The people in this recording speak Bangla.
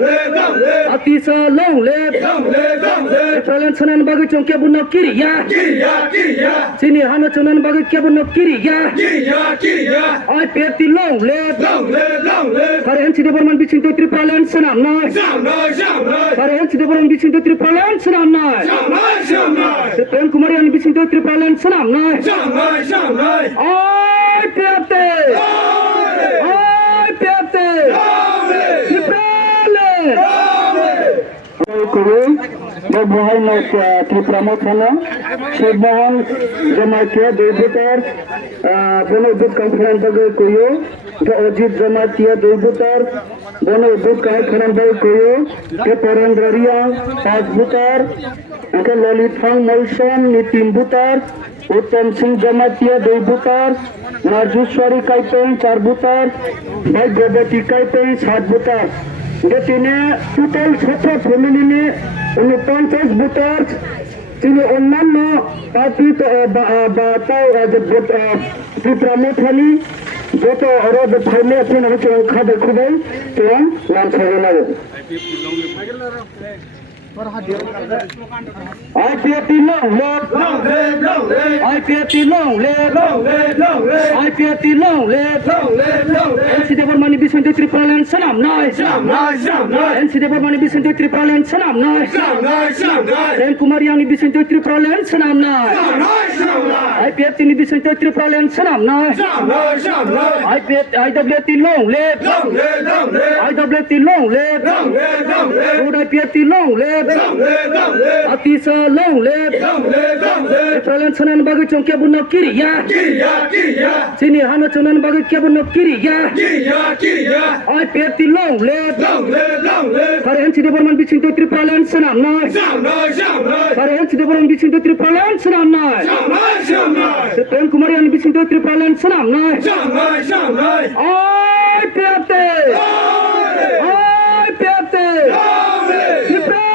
Atisa long live. Petroleum sanan bagi congke bunuh kiri ya. Sini hana sanan bagi kia bunuh kiri ya. I peti long live. Karen sini berman bisin tu tripalan senam nai. Karen sini berman bisin tu tripalan senam nai. Prem Kumar yang bisin tu tripalan senam nai. I peti. Tripura থানা শেখমোহন জমাইকে দুই ভোটার বন উদ্যোগ কারখানা কইও অজিত জমাতিয়া দুই ভোটার বন উদ্যোগ কারখানা কইও কে পরেন্দ্রিয়া 5 ভোটার কে ললিতফাং মলসন নি 3 voter Uttam Singh Jamatia 2 voter Najushwari Kaipeng 4 voter Bhagyabati Kaipeng 7 voter যেখানে টোটাল 17 ফ্যামিলি নিয়ে 49 ভোটার তিনি অন্যান্য পার্টি ত্রিপুরামথানি যত অরদ ফাইলে আছেন আমি খাদের খুবই এবং নাম সাজানো IPFT long live. IPFT long live. IPFT long live. NCD Burmani Bisun to Tripalan Sanam Nice. NCD Burmani Bisun to Tripalan Sanam Nice. Then Kumariani Bisun to Tripalan Sanam Nice. IPFT Bisun to Tripalan Sanam Nice. IWT long live. IWT long live. Road IPFT long live. Atisa long live. Petroleum sanan bagi congke bunuh kiri ya. Sini hana sanan bagi kia bunuh kiri ya. IPFT long live. Karen sini berman bisin tu tripalan senam nai. Karen sini berman bisin tu tripalan senam nai. Prem Kumar yang bisin tu tripalan senam nai. IPFT. IPFT. Tripalan.